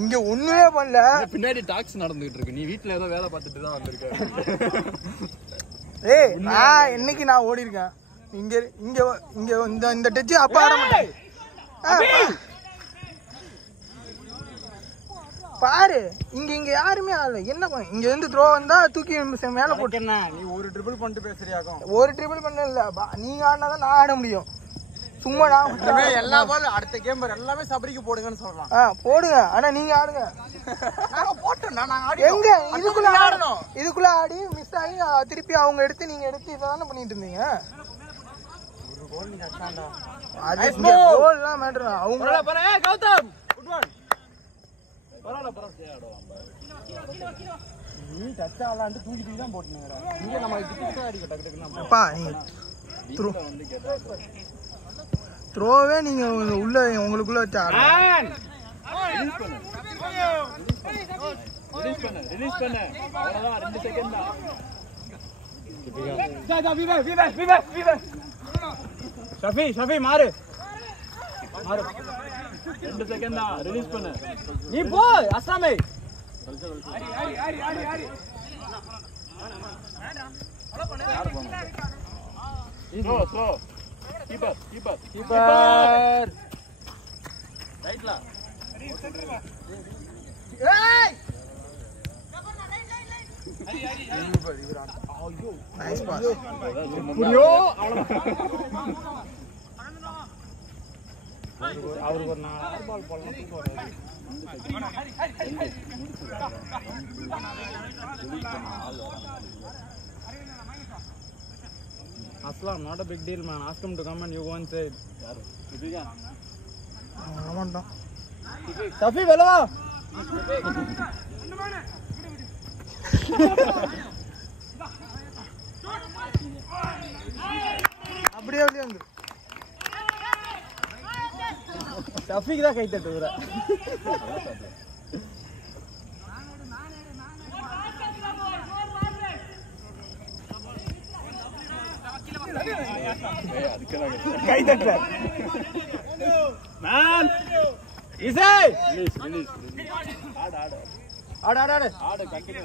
இங்க ஒண்ணுமே பண்ணல. பின்னாடி டாக்ஸ் நடந்துட்டு இருக்கு. நீ வீட்ல ஏதோ வேலை பார்த்துட்டு தான் வந்திருக்க. ஏய் நான் என்னைக்கு நான் ஓடி இருக்கேன். இங்க இங்க இங்க இந்த டச் அப்ப ஆட மாட்டேன். பாரு இங்க இங்க யாருமே ஆடல. என்ன இங்க இருந்து த்ரோ வந்தா தூக்கி மேல போட்டு என்ன நீ ஒரு ட்ரிபிள் பண்ணிட்டு பேசுறியாக்கும். ஒரு ட்ரிபிள் பண்ண இல்ல. நீங்க ஆடினாதான் நான் ஆட முடியும். சும்மா நான் எல்லா பால் அடுத்த கேம் எல்லாமே சபரிக்கு போடுங்கன்னு சொல்லலாம். போடுங்க. ஆனா நீங்க ஆடுங்க. நாங்க போட்டோம். நாங்க ஆடி எங்க இதுக்குள்ள ஆடணும். இதுக்குள்ள ஆடி மிஸ் ஆகி திருப்பி அவங்க எடுத்து நீங்க எடுத்து இதானே பண்ணிட்டு இருந்தீங்க. ஒரு கோல் நீ அடிச்சான்டா. அது கோல் எல்லாம் மேட்டர். அவங்க பாரு ஏய் கௌதம் குட் ஒன். பரவாயில்ல ஆடுவாங்க. நீ டச் ஆலான்னு தூக்கிட்டு தான் போட்டுனேங்கடா. இங்க நம்ம டிக்கெட் தான் அடிக்க டக்கு டக்குன்னு. அப்பா நீ த்ரோவே நீங்க உள்ள உங்களுக்குள்ள வச்சு ஆடுங்க. ரிலீஸ் பண்ணு. அவ்வளவுதான் 2 செகண்ட் தான். ஜா விவே. ஷஃபி மாறு 2 செகண்ட் தான். ரிலீஸ் பண்ணு. நீ போ அஸ்லாமே. ஸ்லோ கீப்பர் ரைட்ல. ஏய் நைஸ் பாஸ். புரியோ அவ்வளவுதான். அவருக்கு ஒரு 4 பால் போடலாம். Aslam, not a big deal, man. Ask him to come and you go and say it. Safi, vela. அப்படியே அப்படியே வந்து Safi da kay tattura. கை தட்டல Man! Easy! Release. ஆடு கண்டினியூ.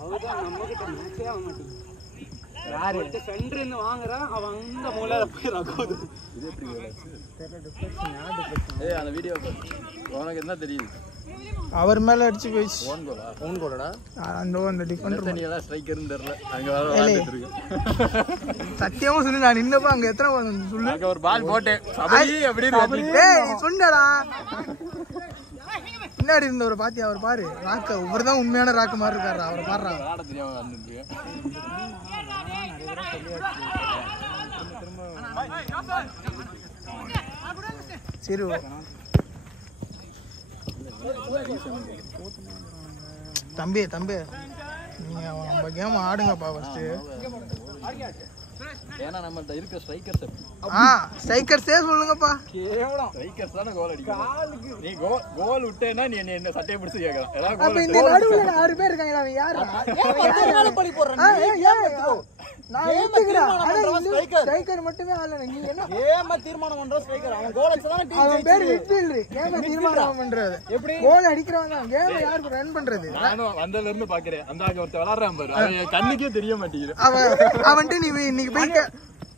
அவதான் நம்ம கிட்ட மேட்சே ஆக மாட்டேங்குது. யாரு சென்டர் இருந்து வாங்குறான் அவன் அந்த மூலையில போய் ரகோது. இது எப்படி டிஃபெக்ஷன்? ஏய் அந்த வீடியோ உனக்கு என்ன தெரியுது? அவர் மேல அடிச்சு போயிச்சு. ஓன் கோலடா. அந்த டிஃபெண்டர் நீ எல்லாம் ஸ்ட்ரைக்கர்னு தெரியல. அங்க வர விளையாடிட்டு இருக்கு. சத்தியமா சொல்லு நான் நின்னப்ப அங்க எத்தனை சொல்லு. அங்க ஒரு பால் போட்டேன். சபரி அப்படி ஏய் நீ சொன்னடா. பின்னாடி இருந்தவரை பாத்தியா? அவர் பாரு ராக்க. இவர்தான் உண்மையான ராக்க மாதிரி இருக்காரு. அவர் பாடுறா ஆட தெரியாம வந்துருக்கு. சரி தம்பி நீங்க நம்ம கேம் ஆடுங்கப்பா ஃபர்ஸ்ட். ஏன்னா நம்மள்ட்ட இருக்க ஸ்ட்ரைக்கர்ஸ் ஸ்ட்ரைக்கர்ஸே சொல்லுங்கப்பா. கேவலம் ஸ்ட்ரைக்கர்ஸ் தான கோல் அடிக்கும். நீ கோல் விட்டேன்னா நீ என்ன சட்டையை பிடிச்சு கேக்குற. எல்லாம் அப்ப இந்த நடுவுல 6 பேர் இருக்காங்க. அவன் யாரா? ஏன் பழி போடுறேன்? நான் ஏத்துக்கிறேன். ஸ்ட்ரைக்கர் மட்டுமே ஆளல. நீ என்ன ஏமா தீர்மானம் பண்ற ஸ்ட்ரைக்கர்? அவன் கோல் அடிச்சதானே டீம். அவன் பேர் மிட்ஃபீல்டர். ஏமா தீர்மானம் பண்றது? எப்படி கோல் அடிக்கிறவன் தான் கேம் யார் ரன் பண்றது? நானும் வந்ததுல இருந்து பாக்குறேன். அந்த ஆக ஒருத்த விளையாடுறான் பாரு. அவன் கண்ணுக்கே தெரிய மாட்டேங்குது. அவன்ட்டு நீ இன்னைக்கு போய்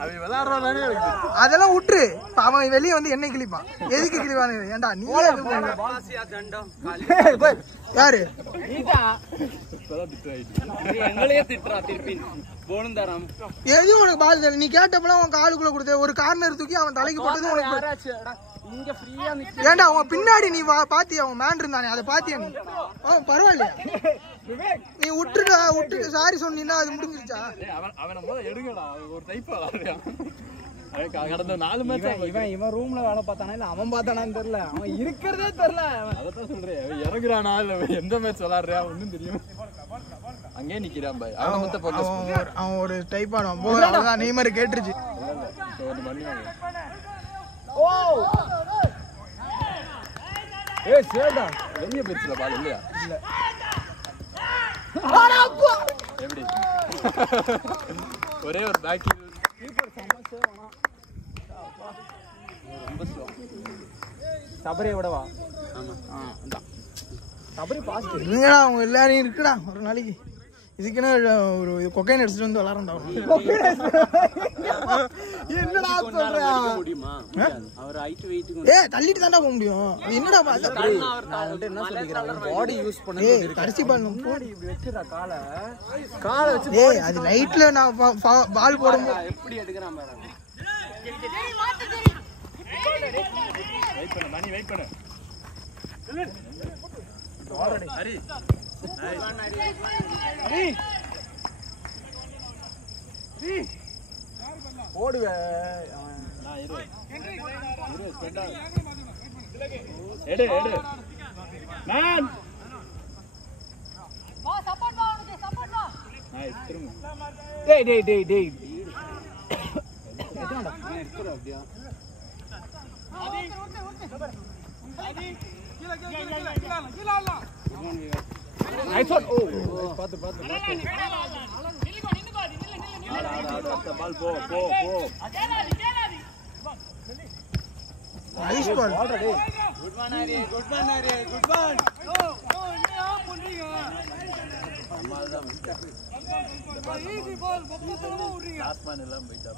அவன் விளையாடுறானே எனக்கு அதெல்லாம் விட்டுரு. அவன் வெளியே வந்து என்ன கிழிப்பான். எதுக்கு கிழிப்பானு? ஏன்டா நீ பாசியா தண்டம் யாரு? நீதான் திட்டாயிட்டு எங்களையே திட்டுறா திருப்பி. போனும் தராம எதுவும் உனக்கு பால் தெரியல. நீ கேட்டப்பெல்லாம் உன் காலுக்குள்ள கொடுத்த ஒரு கார்னர் தூக்கி அவன் தலைக்கு போட்டது உனக்கு. இங்க ஃப்ரீயா நிக்க. ஏன்டா அவன் பின்னாடி நீ பாத்தியா? அவன் மேன் இருந்தானே அதை பாத்தியா நீ? பரவாயில்லையா? நீ விட்டு சாரி சொன்னீங்கன்னா அது முடிஞ்சிருச்சா? அவனை முதல்ல எடுங்கடா. ஒரு டைப் விளையாடுறான். கடந்த 4 மேட்ச் இவன் ரூம்ல வேலை பார்த்தானா இல்ல அவன் பார்த்தானான்னு தெரியல. அவன் இருக்கிறதே தெரியல. அதான் சொல்றேன். இறங்குறானா இல்ல எந்த மேட்ச் விளையாடுறியா ஒன்னும் தெரியும். அங்கே நிக்கிறான் பாய். அவன் மொத்த ஃபோக்கஸ் அவன் ஒரு டைப் ஆடுவான். அவ்வளவுதான். நெய்மர் கேட்டுருச்சு. ஒரு மணி ஓ ஏய் சேடா வெளிய போயிடுச்சுல பால் இல்லையா? இல்ல. எப்படி ஒரே ஒரு பேக் கீப்பர் சம சேவனா. சபரியை விடவா சபரி பாஸ்ட் இருங்கடா அவங்க எல்லாரையும் இருக்குடா ஒரு நாளைக்கு இதுக்குன்னு ஒரு கொக்கைன் எடுத்துட்டு வந்து விளாட்றா என்னடா சொல்றா ஏ தள்ளிட்டு தான்டா போக முடியும் என்னடா என்ன சொல்லிக்கிறாங்க பாடி யூஸ் பண்ண கடைசி பால் இப்படி வச்சுடா காலை வச்சு ஏய் அது ரைட்ல நான் பால் போடும்போது எப்படி எடுக்கிறான் பாரு வெயிட் பண்ணு மணி வெயிட் பண்ணு ஹரி ஓடுவே எடு எடு மேன் நைஸ் திரும்ப டேய் டேய் டேய் டேய் எதுடா எடுத்துற அப்படியே நைஸ் ஷாட் ஓ பாத்து அடுத்த பால் போ போ போ nice ball good man Hari good man last man எல்லாம் போயிட்டா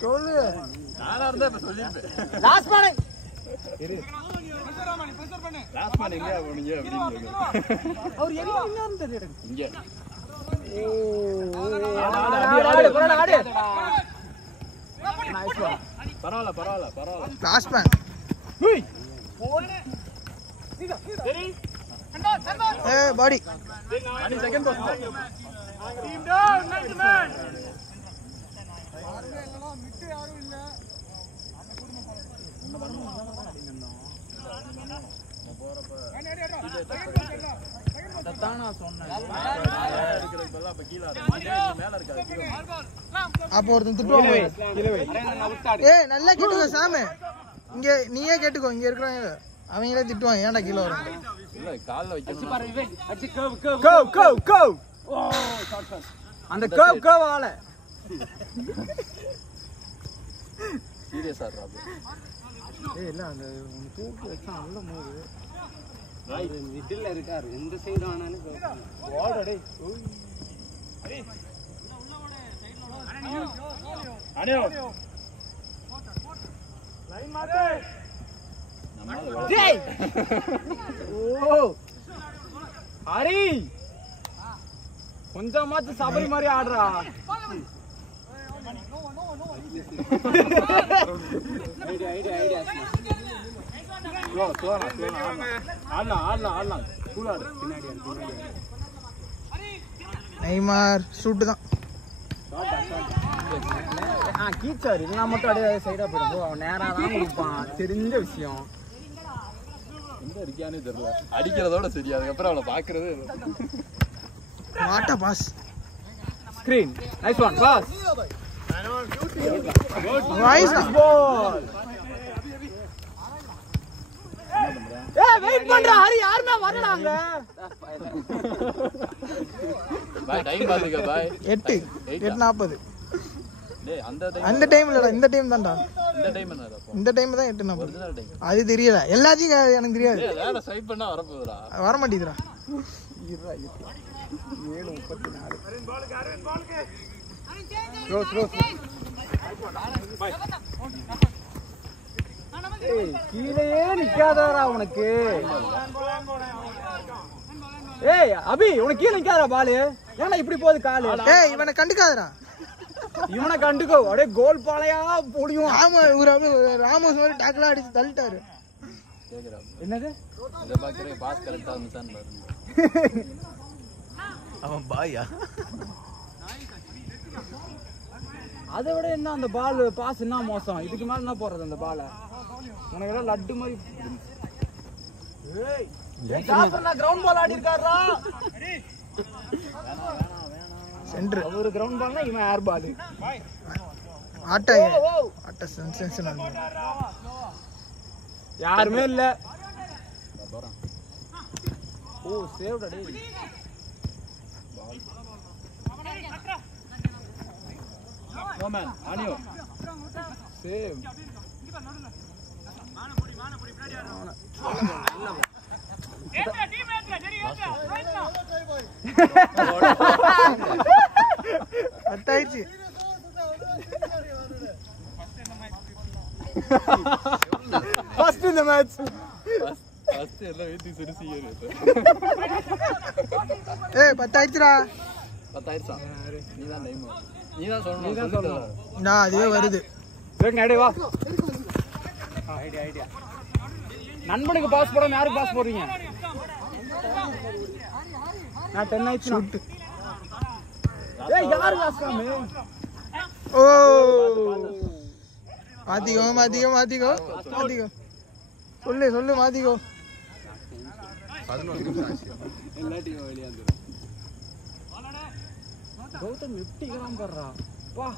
சொல்லு நானா இருந்தா இப்ப சொல்லிருப்பேன் லாஸ்ட் மேன் லாஸ்ட் மேன் எங்க போனீங்க அப்படின்னு அவர் எங்க நின்னாருன்னு தெரியல இங்க ஆடு நைஸ் ஒன் பரவாயில்ல லாஸ்ட் மேன் ஏ பாடி அனி second pass team down nice man அப்போ ஒருத்தன் திட்டுவாங்க ஏய் நல்லா கேட்டுக்கோ சாமு இங்க நீயே கேட்டுக்கோ இங்க இருக்கிறவங்க அவங்களே திட்டுவாங்க ஏன்டா கீழே வரும் இல்ல கால்ல வைக்கணும் அந்த கர்வ் ஆல சீரியஸா ராபு ஏய் இல்ல அந்த தூக்கி வச்சா நல்ல மூவ் மிடில்ல இருக்காரு எந்த சைடு ஆனானே வாடா டேய் அனியோ லைன் மாத்து டேய் ஓ ஹரி கொஞ்சமாச்சு சபரி மாதிரி ஆடுறா ஐடியா ஆடலாம் கூலாடு பின்னாடி நெய்மார் ஷூட் தான் கீச்சாரு இதெல்லாம் மட்டும் அப்படியே சைடா போயிடும் அவன் நேரா தான் கொடுப்பான் தெரிஞ்ச விஷயம் எங்க இருக்கியானே தெரியல அடிக்கிறதோட சரி அதுக்கப்புறம் அவளை பாக்குறது what a pass screen nice one pass nice ball ஏய் வெயிட் பண்றா ஹரி யாருமே வரலாங்க பாய் டைம் பாத்துக்க பாய் 8:40 டேய் அந்த டைம் இல்லடா இந்த டைம் தான்டா இந்த டைம் என்னடா அப்போ இந்த டைம் தான் 8:40 ஒரிஜினல் டைம் அது தெரியல எல்லாத்தையும் எனக்கு தெரியாது டேய் வேற ஸ்வைப் பண்ணா வர போகுதுடா வர மாட்டேங்குதுடா 7:34 ஏய் கீழேயே நிக்காதடா உனக்கு ஏய் அபி உனக்கு கீழ நிக்காதடா பால் ஏன்னா இப்படி போகுது கால் ஏய் இவனை கண்டுக்காதடா இவனை கண்டுக்கோ அப்படியே கோல் பாலையா போடியும் ஆமா இவரு அப்படியே ராமோஸ் மாதிரி டாக்லா அடிச்சு தள்ளிட்டாரு கேக்குறா என்னது இத பாக்குறே பாஸ் கரெக்ட்டா வந்துச்சான்னு பாருங்க அவன் பாயா அதை விட என்ன அந்த பால் பாஸ் என்ன மோசம் இதுக்கு மேல என்ன போறது அந்த பால உனக்கு எல்லாம் லட்டு மாதிரி ஏய் கிரவுண்ட் பால் ஆடி இருக்காரா சென்டர் ஒரு கிரவுண்ட் பால்னா இவன் ஏர் பால் ஆட்ட சென்சேஷனல் யாருமே இல்ல ஓ சேவ்டா டேய் நோ மேன் அனியோ சேவ் பத்தாயிடுச்சு. ஃபர்ஸ்ட் இந்த மேட்ச் ஃபர்ஸ்ட் எல்லாம் வீட்டு சிரிச்சியே. ஏய் 10 ஆயிடுச்சுடா. 10 ஆயிடுச்சா? நீதான் டைம். நீதான் சொல்லணும். நான் அதுவே வருது. வேங்க அடே வா. ஐடியா. நண்பனுக்கு பாஸ் போடாம யாருக்கு பாஸ் போடுறீங்க? நான் 10 ஆயிடுச்சு. ஷூட். ஏய் யாரு பாஸ் காமே? ஓ மாத்திக்கோ. சொல்லு மாத்திக்கோ. 11 நிமிஷம் ஆச்சு. எல்லா டீமும் வெளிய வந்துரும். கௌதம் எப்டிங்கறான் பாறா. வா.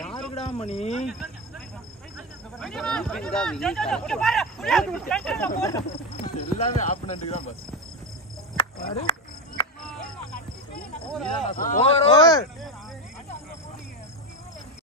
யாருடா மணி? எல்லாமே ஆப்பனன்ட்க்கு தான் பாஸ். பாரு